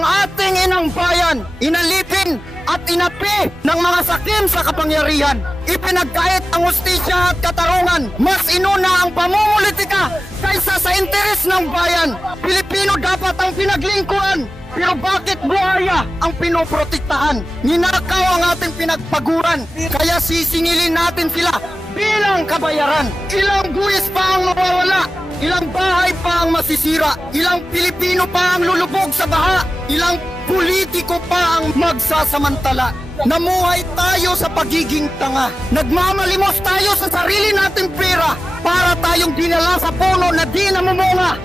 ang ating inang bayan, inalipin at inapi ng mga sakim sa kapangyarihan. Ipinagkait ang hustisya at katarungan. Mas inuna ang pamumulitika kaysa sa interes ng bayan. Pilipino dapat ang pinaglingkuran. Pero bakit buhaya ang pinoprotektahan? Ninakaw ang ating pinagpaguran. Kaya sisingilin natin sila bilang kabayaran. Ilang buwis pa ang mawawala. Ilang bahay pa ang masisira. Ilang Pilipino pa ang lulubog sa baha. Ilang politiko pa ang magsasamantala. Namuhay tayo sa pagiging tanga. Nagmamalimos tayo sa sarili nating pera para tayong dinala sa puno na di namumunga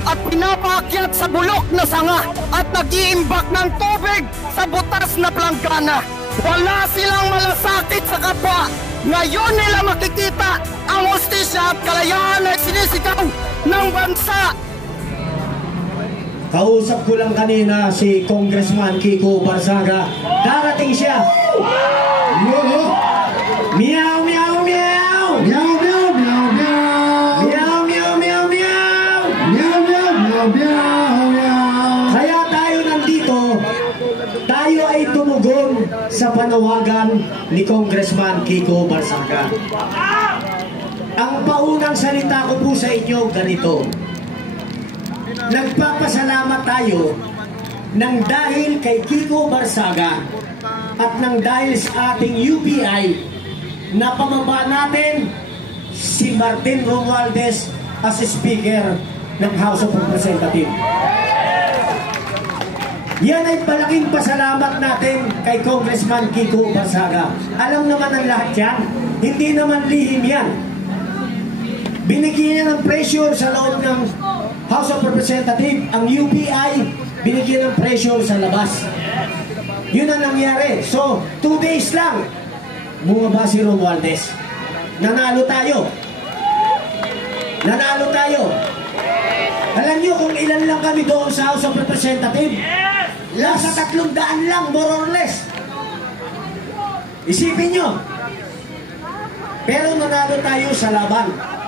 at pinapaakyat sa bulok na sanga at nag-iimbak ng tubig sa butas na planggana. Wala silang malasakit sa kapwa. Ngayon nila makikita ang hustisya at kalayaan na sinisigaw ng bansa. Kausap ko lang kanina si Congressman Kiko Barzaga. Darating siya. Meow, meow, meow. Meow, meow, meow, meow. Meow, meow, meow, meow. Meow, meow, meow, meow. Kaya tayo nandito, tayo ay tumugon sa panawagan ni Congressman Kiko Barzaga. Ang paunang salita ko po sa inyo ganito. Nagpapasalamat tayo ng dahil kay Kiko Barzaga at ng dahil sa ating UBI na pamaba natin si Martin Romualdez as Speaker ng House of Representatives. Yan ay malaking pasalamat natin kay Congressman Kiko Barzaga. Alam naman ang lahat yan, hindi naman lihim yan. Binigyan niya ng pressure sa loob ng House of Representatives, ang UBI, binigyan ng pressure sa labas. Yun ang nangyari. So, 2 days lang, bumaba si Romualdez. Nanalo tayo. Nanalo tayo. Alam nyo kung ilan lang kami doon sa House of Representatives? Nasa 300 lang, more or less. Isipin nyo. Pero nanalo tayo sa laban.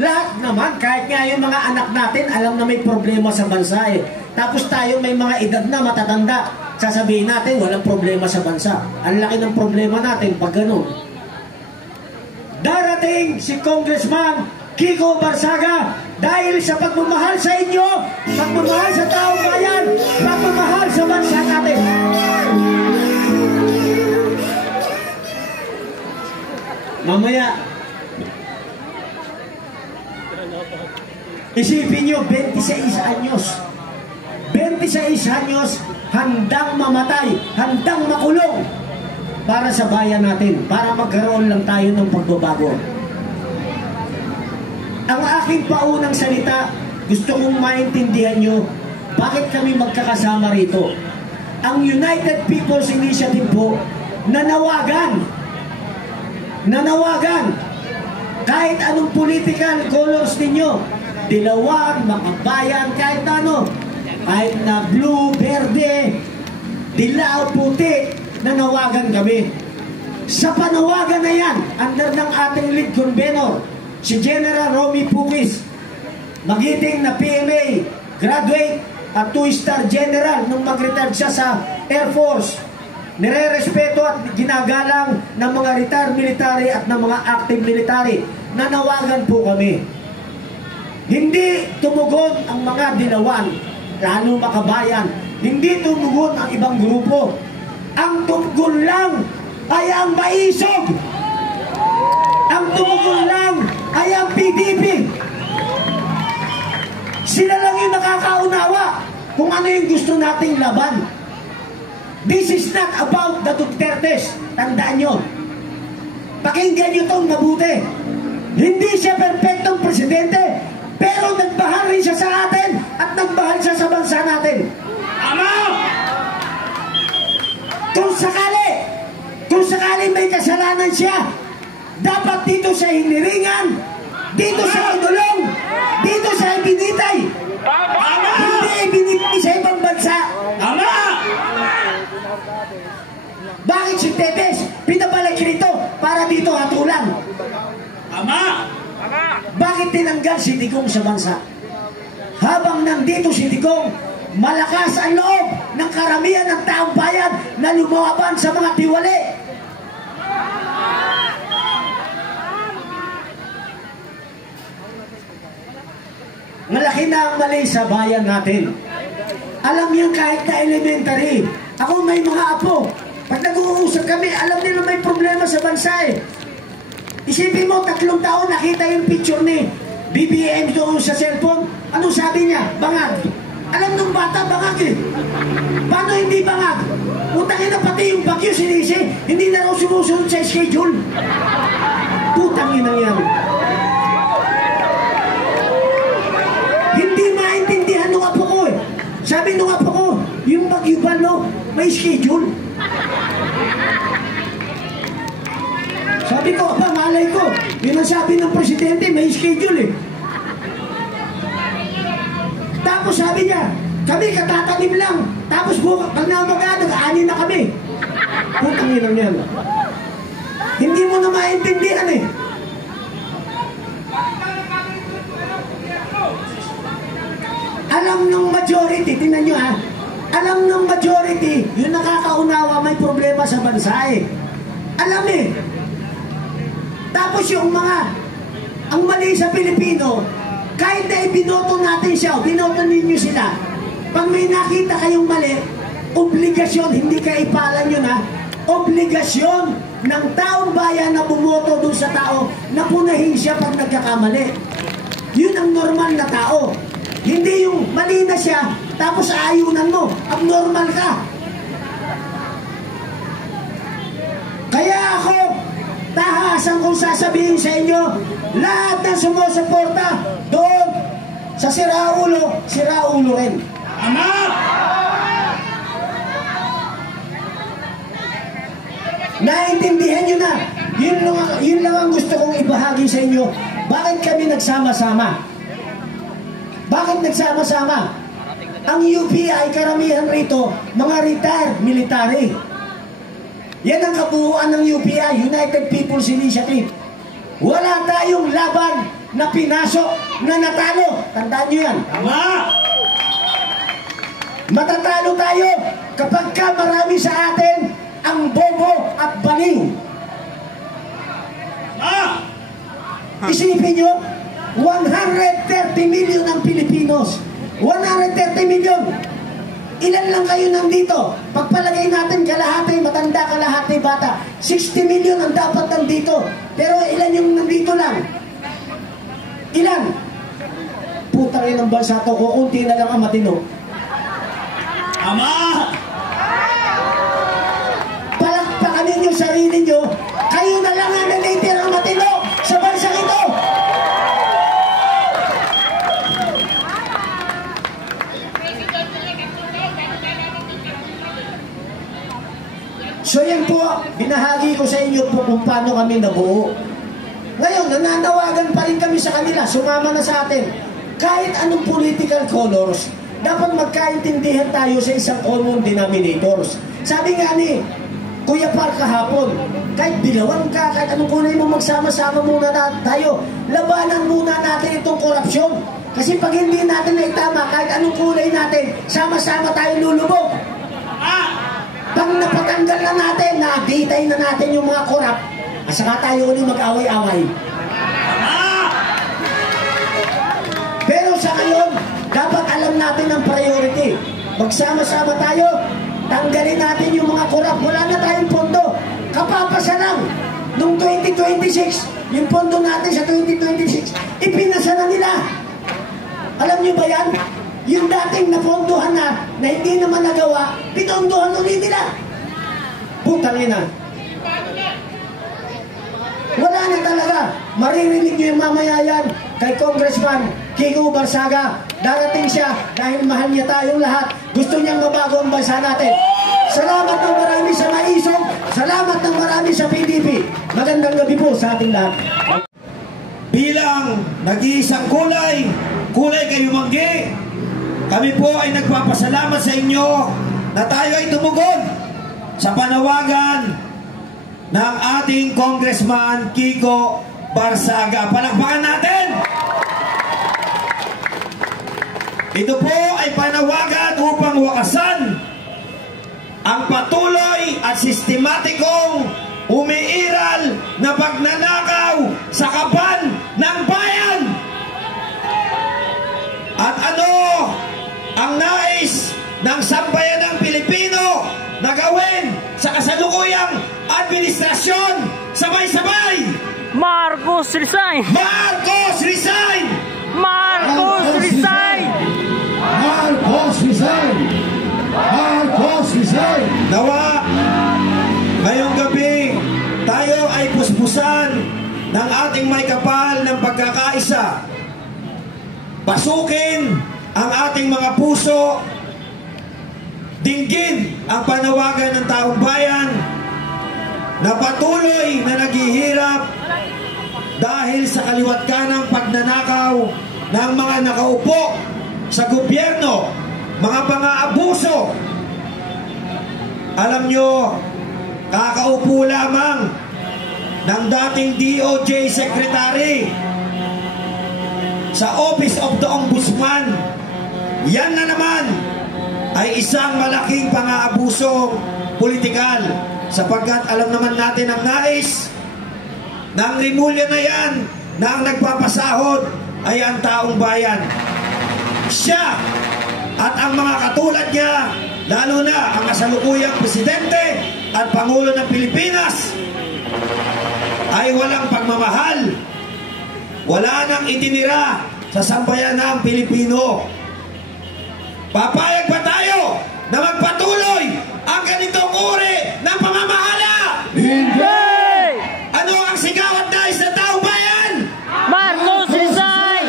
Lahat naman, kahit nga yung mga anak natin, alam na may problema sa bansa eh. Tapos tayo may mga edad na matatanda, sasabihin natin walang problema sa bansa. Ang laki ng problema natin pag ganun. Darating si Congressman Kiko Barzaga dahil sa pagmamahal sa inyo, pagmamahal sa taong bayan, pagmamahal sa bansa natin. Mamaya, isipin nyo, 26 anyos. 26 anyos, handang mamatay, handang makulong para sa bayan natin, para magkaroon lang tayo ng pagbabago. Ang aking paunang salita, gusto kong maintindihan nyo bakit kami magkakasama rito. Ang United People's Initiative po, nanawagan, kahit anong political colors ninyo, dilawan, makabayan, kahit ano, kahit na blue, verde, dilaw, puti, nanawagan kami. Sa panawagan na yan, under ng ating lead convener, si General Romy Pukis, magiting na PMA, graduate at 2-star general nung mag-retire siya sa Air Force. Nire-respeto at ginagalang ng mga retired military at ng mga active military. Nanawagan po kami. Hindi tumugon ang mga dilawan, lalo makabayan. Hindi tumugon ang ibang grupo. Ang tumugon lang ay ang maisog. Ang tumugon lang ay ang PDP. Sila lang yung nakakaunawa kung ano yung gusto nating laban. This is not about the Dutertes. Tandaan nyo. Pakinggan nyo itong mabuti. Hindi siya perfectong presidente, pero nagbahal rin siya sa atin at nagbahal siya sa bansa natin. Ama! Kung sakali may kasalanan siya, dapat dito sa hiniringan, dito sa idulong, dito sa ibinitay. Hindi ibinitay sa ibang bansa. Ama! Bakit si Tetes pinabalik rito para dito hatulan? Ama! Bakit tinanggal si Digong sa bansa? Habang nandito si Digong, malakas ang loob ng karamihan ng taong bayan na lumaban sa mga tiwali. Malaki na ang mali sa bayan natin. Alam yan kahit na elementary. Ako may mga apo. Pag nag-uusap kami, alam nila may problema sa bansa eh. Isipin mo, 3 taon nakita yung picture ni BBM doon sa cellphone. Anong sabi niya? Bangag. Alam nung bata, bangag eh. Paano hindi bangag? Utangin na pati yung bagyo sinisi. Hindi na raw sumusunod sa schedule. Putangin ang yan. Hindi maintindihan nung apo ko eh. Sabi nung apo ko, yung bagyo ba no, may schedule. Sabi ko, malay ko. Yun ang sabi ng presidente, may schedule eh. Tapos sabi niya, kami katatanim lang. Tapos pag namagana, nag-ani na kami. Putang ina yan. Hindi mo na maintindihan eh. Alam ng majority, tingnan nyo ha. Alam ng majority, yung nakakaunawa may problema sa bansa eh. Alam eh. Tapos yung ang mali sa Pilipino, kahit na ibinoto natin siya, binoto ninyo sila, pag may nakita kayong mali, obligasyon, hindi ka ipalan yun ha, obligasyon ng taong bayan na bumoto dun sa tao na punahin siya pag nagkakamali. Yun ang normal na tao. Hindi yung mali na siya, tapos aayunan mo, abnormal ka. Kaya ako, tahasan kong sasabihin sa inyo, lahat ng sumusuporta doon sa siraulo, siraulo rin. Anak! Naintindihan nyo na. Yun lang ang gusto kong ibahagi sa inyo. Bakit kami nagsama-sama? Bakit nagsama-sama? Ang UPI, karamihan rito, mga retired military. Yan ang kabuuan ng UPI, United People's Initiative. Wala tayong laban na pinasok na natalo. Tandaan nyo yan. Tama! Matatalo tayo kapag ka marami sa atin ang bobo at baliw. Isipin nyo, 130 million ang Pilipinos. 130 million. Ilan lang kayo nandito? Pagpalagay natin kalahati, matanda, kalahati, bata. 60 million ang dapat nandito. Pero ilan yung nandito lang? Ilan? Putang ilang bansa to, kukunti na lang ang matino. Ama! Palakpakan ninyo sarili nyo, kayo na lang ang nanitirang matino sa bansang ito. So yan po, binahagi ko sa inyo po kung paano kami nabuo. Ngayon, nananawagan pa rin kami sa kanila, sumama na sa atin. Kahit anong political colors, dapat magkaintindihan tayo sa isang common denominators. Sabi nga ni Kuya Par kahapon, kahit bilawan ka, kahit anong kulay mo, magsama-sama muna tayo. Labanan muna natin itong korupsyon. Kasi pag hindi natin na itama, kahit anong kulay natin, sama-sama tayo lulubog. Pag napatanggal na natin, na-ditay na natin yung mga korap, at saka tayo ulit mag-away-away. Pero sa ngayon, dapat alam natin ang priority. Magsama-sama tayo, tanggalin natin yung mga korap. Wala na tayong pondo. Kapapasa lang. Noong 2026, yung pondo natin sa 2026, ipinasa na nila. Alam nyo ba yan? Yung dating napondohan na hindi naman nagawa, pitondohan ulit nila. Putang ina. Wala na talaga. Maririnig nyo yung mamaya yan kay Congressman Kiko Barsaga. Darating siya dahil mahal niya tayong lahat. Gusto niyang mabago ang bansa natin. Salamat ng marami sa Maisog. Salamat ng marami sa PDP. Magandang gabi po sa ating lahat. Bilang nag-iisang kulay kayo manggi, kami po ay nagpapasalamat sa inyo na tayo ay tumugon sa panawagan ng ating Congressman Kiko Barsaga. Palakpakan natin! Ito po ay panawagan upang wakasan ang patuloy at sistematikong umiiral na pagnanakaw sa kaban ng bayan. At ano ang nais ng sambayanang Pilipino na gawin sa kasalukuyang administrasyon? Sabay-sabay! Marcos resign! Marcos resign! Marcos resign! Marcos resign! Marcos resign! Nawa, ngayong gabi, tayo ay puspusan ng ating may kapal ng pagkakaisa. Pasukin ang ating mga puso, dinggin ang panawagan ng taong bayan na patuloy na naghihirap dahil sa kaliwat kanang pagnanakaw ng mga nakaupo sa gobyerno, mga pang-aabuso. Alam nyo, kakaupo lamang ng dating DOJ Secretary sa Office of the Ombudsman. Yan na naman ay isang malaking pang-aabusong politikal, sapagkat alam naman natin ang nais ng Rimulya na yan na ang nagpapasahod ay ang taong bayan. Siya at ang mga katulad niya, lalo na ang kasalukuyang Presidente at Pangulo ng Pilipinas, ay walang pagmamahal, wala nang itinira sa sambayanang Pilipino. Papayag ba tayo na magpatuloy ang ganitong uri ng pamamahala? Hindi! Ano ang sigaw at nais ng taong bayan? Marcos resign!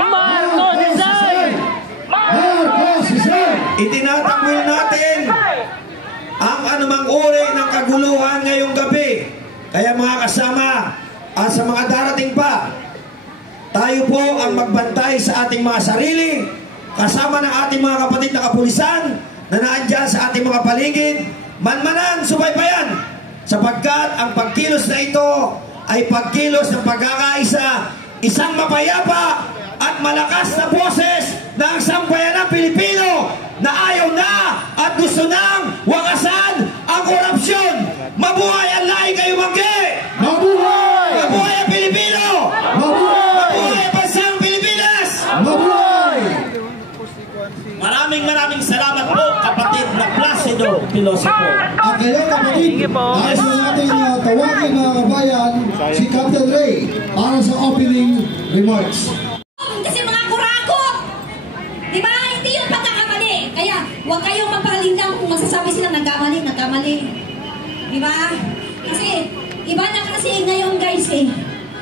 Marcos resign! Marcos resign! Itinatanggol natin ang anumang uri ng kaguluhan ngayong gabi. Kaya mga kasama, at sa mga darating pa, tayo po ang magbantay sa ating mga sarili, kasama ng ating mga kapatid na kapulisan na naandyan sa ating mga paligid, manmanan, subaybayan, sapagkat ang pagkilos na ito ay pagkilos ng pagkakaisa, isang mapayapa at malakas na boses ng sambayanang Pilipino na ayaw na at gusto nang wakasan ang korupsyon. Mabuhay ang lahi kayo mangge! Mabuhay! Mabuhay ang Pilipino! Mabuhay! Mabuhay ang bansang Pilipinas! Mabuhay! Maraming salamat po, kapatid na Placido Filosofo. At ngayon kapatid, Sige po. nais na natin tawagin mga kabayan si Captain Ray para sa opening remarks. Kasi mga kurakot! Di ba? Hindi yun pagkakamali. Kaya huwag kayong magpakalindang kung magsasabi silang nagkamali. Di ba? Kasi iba na kasi ngayon guys eh.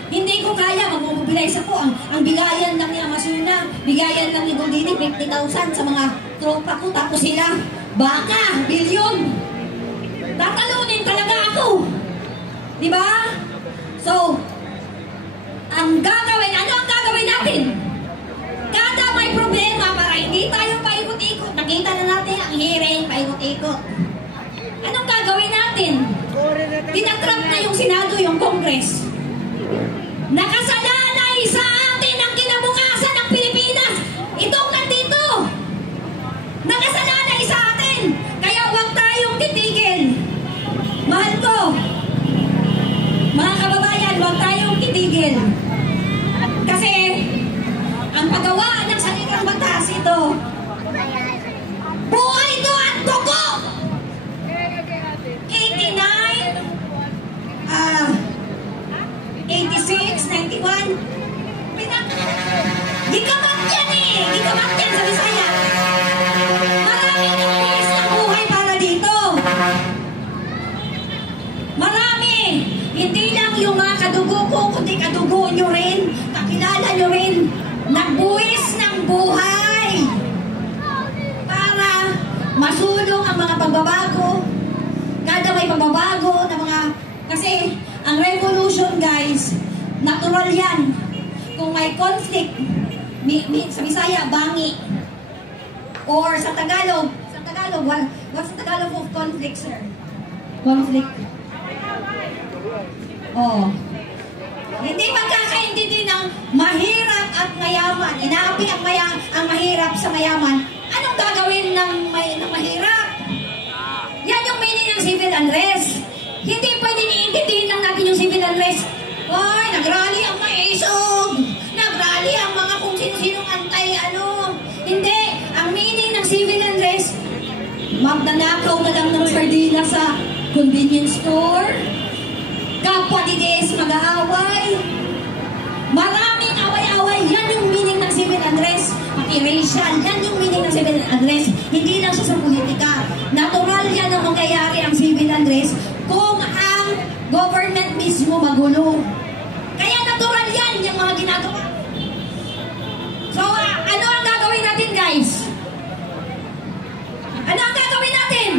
Hindi ko kaya, mag-mobilize ako. Ang bigayan lang ni Amasuna, bigayan lang ni Goldini, 50,000 sa mga tropa ko. Tapos sila, baka, bilyon. Tatalunin talaga ako. Di ba? So, ano ang gagawin natin? Kada may problema para hindi tayo paikot-ikot. Nakita na natin ang hearing, paikot-ikot. Anong gagawin natin? Tinatrap na yung Senado, yung Congress. Nakasalalay sa atin ang kinabukasan ng Pilipinas. Itong nandito. Nakasalalay sa atin. Kaya huwag tayong titigil. Mahal ko. Mga kababayan, huwag tayong titigil. Kasi ang paggawa ng saligang batas ito, buhay ito at dugo. 86, 91. Gikamat yan eh. Gikamat yan sa Bisaya. Marami ng buwis ng buhay para dito. Marami. Hindi lang yung mga kadugo ko, kundi kadugo nyo rin. Kakilala nyo rin. Nagbuwis ng buhay. Para masulong ang mga pagbabago. Kada may pagbabago na mga... Kasi ang revolution, guys, natural yan. Kung may conflict, sa Bisaya, bangi. Or sa Tagalog, what's the Tagalog of conflict, sir? Conflict. Oh. Hindi magkakaintindi ng mahirap at mayaman. Inaapi ang mahirap sa mayaman. Anong gagawin ng mahirap? Yan yung meaning ng civil unrest. Hindi pwedeng iintindihin lang natin yung civil unrest. Hoy, nagrally ang maisog. Nagrally ang mga kung sino-sinong antay-ano. Hindi. Ang meaning ng civil unrest, magnanakaw na lang ng sardina sa convenience store. Kapwa DDS mag-aaway. Maraming away-away. Yan yung meaning ng civil unrest. Pati racial. Yan yung meaning ng civil unrest. Hindi lang siya sa politika. Natural yan ang mangyayari ang civil unrest kung ang government mismo magulo. Kaya natural yan yung mga ginagawa. So, ano ang gagawin natin, guys? Ano ang gagawin natin?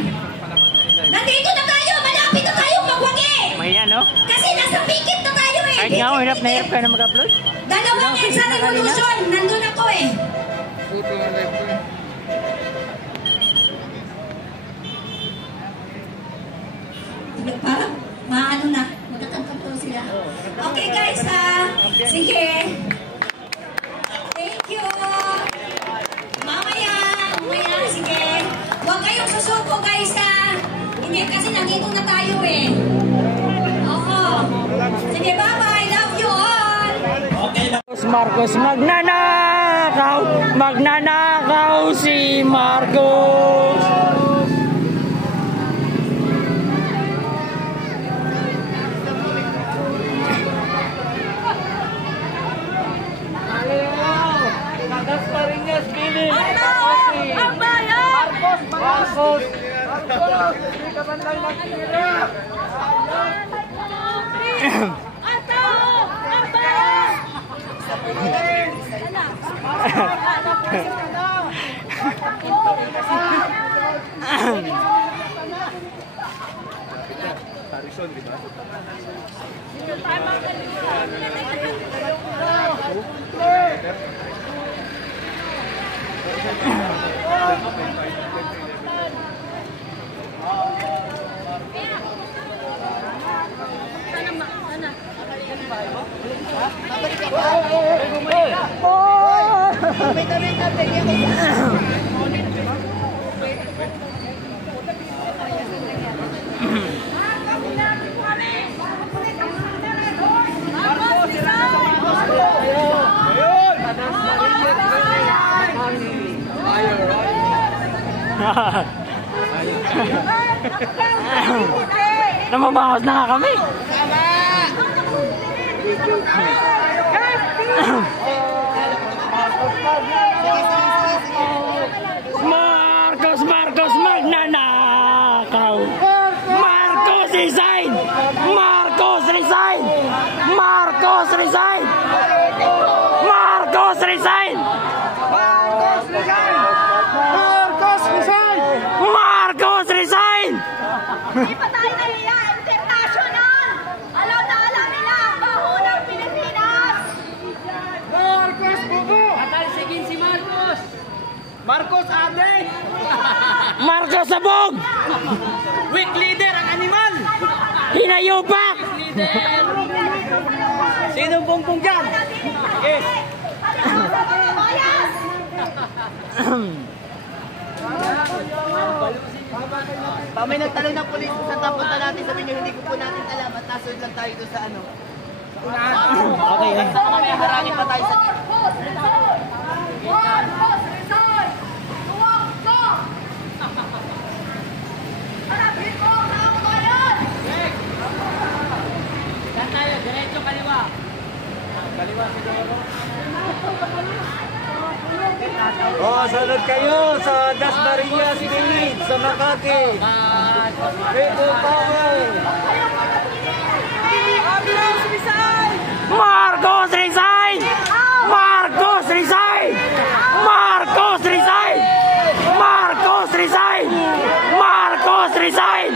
Nandito na tayo! Malapit na tayo magwagi! May ano? Kasi nasa pikit na tayo eh! Kahit nga ako, hirap na hirap ka na mag-upload. Dalawang EDSA revolution! Nandun ako eh! Parang maano na. Magkakantong sila. Okay guys sige. Thank you. Mamaya, sige. Huwag kayong susuko guys Hindi kasi nandito na tayo eh. Oo. Sige, bye-bye. Love you all. Marcos magnanakaw. Magnanakaw si Marcos. Ang bayan! Marcos! Namabangos na nga kami. Marcos magnanakaw. Marcos resign. Marcos resign. Marcos resign. Marcos resign. Marcos resign. Di pa tayo naliya, international! Alam na alam nila ang baho ng Pilipinas! Marcos bubo! Tatalsigin si Marcos! Marcos adik! Marcos sabog. Weak leader ang animal! Hinayupak. Sinong bongbong dyan? Yes! May nagtanong ng polis sa tapunta natin, sabi niyo hindi ko po natin alam at nasunod lang tayo doon sa ano. Okay. Saan kami harangin pa tayo sa... Yan tayo, diretso kaliwa. Kaliwa siguro. Sunod kayo sa Dasmariñas Village sa Makati. People power. Marcos resign. Marcos resign. Marcos resign. Marcos resign. Marcos resign. Marcos resign.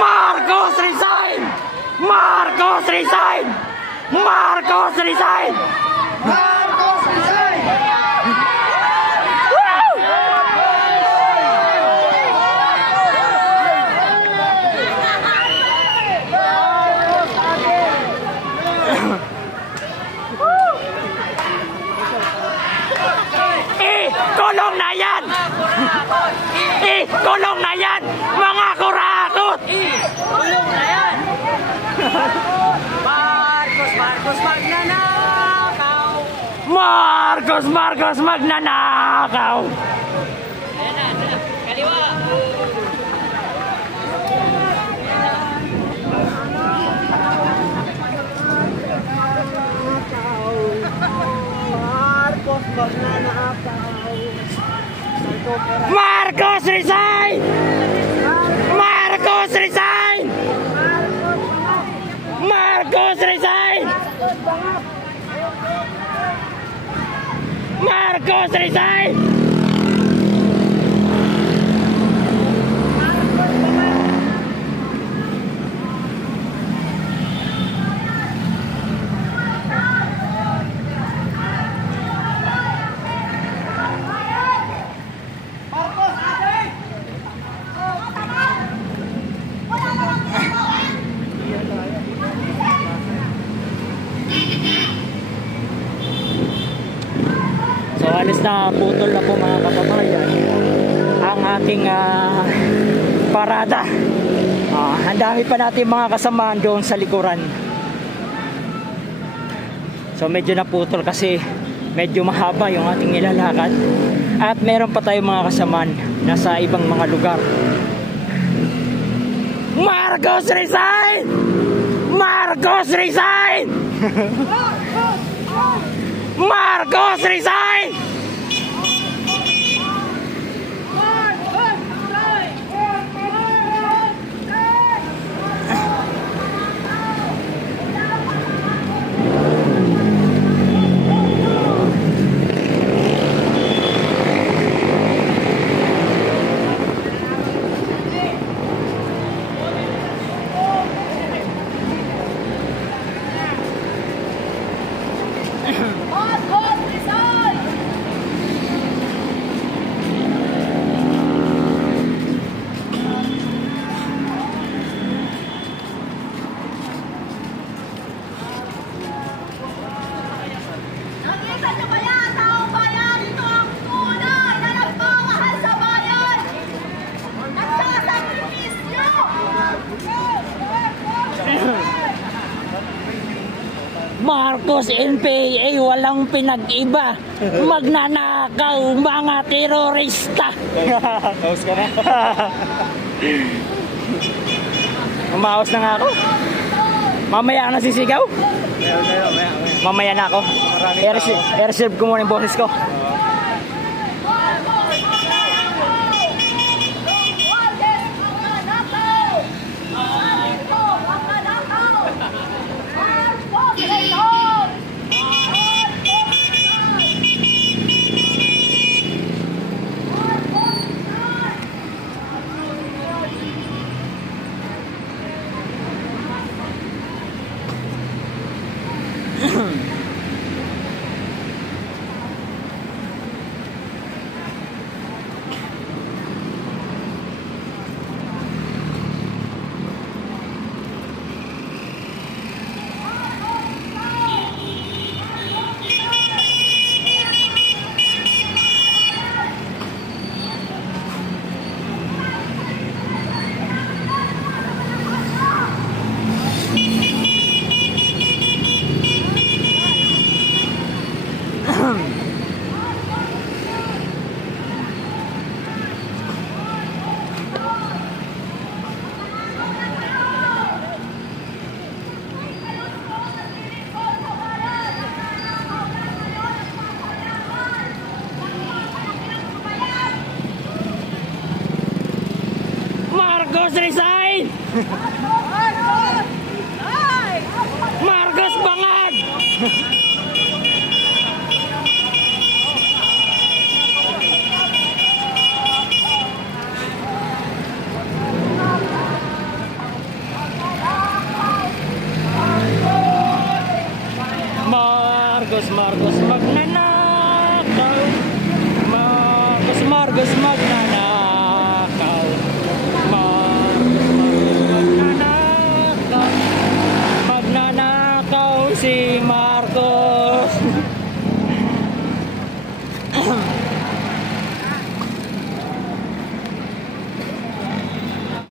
Marcos resign. Marcos resign. Marcos resign! bayan, mga kurakot! Tulong na yan! Marcos magnanakaw! Marcos magnanakaw! Ayan na, kaliwa! Marcos resign! Marcos resign! Marcos resign! Marcos resign! So alis na, putol na po mga kababayan ang ating parada. Ang dami pa natin mga kasamaan doon sa likuran. So medyo naputol kasi medyo mahaba yung ating nilalakad. At meron pa tayong mga kasamaan nasa ibang mga lugar. Marcos resign! Marcos resign! Marcos resign! Nakita niyo ba yan, taong bayan? Ito ang tunay na nagmamahal sa bayan. Nagsasakripisyo. Marcos NPA walang pinag-iba. Magnanakaw mga terorista. Taos ka na. Umaos na nga ako. Mamaya na sisigaw. Mamaya na ako. Air-serve ko muna yung boses ko. Marcos resign! Marcos bangag!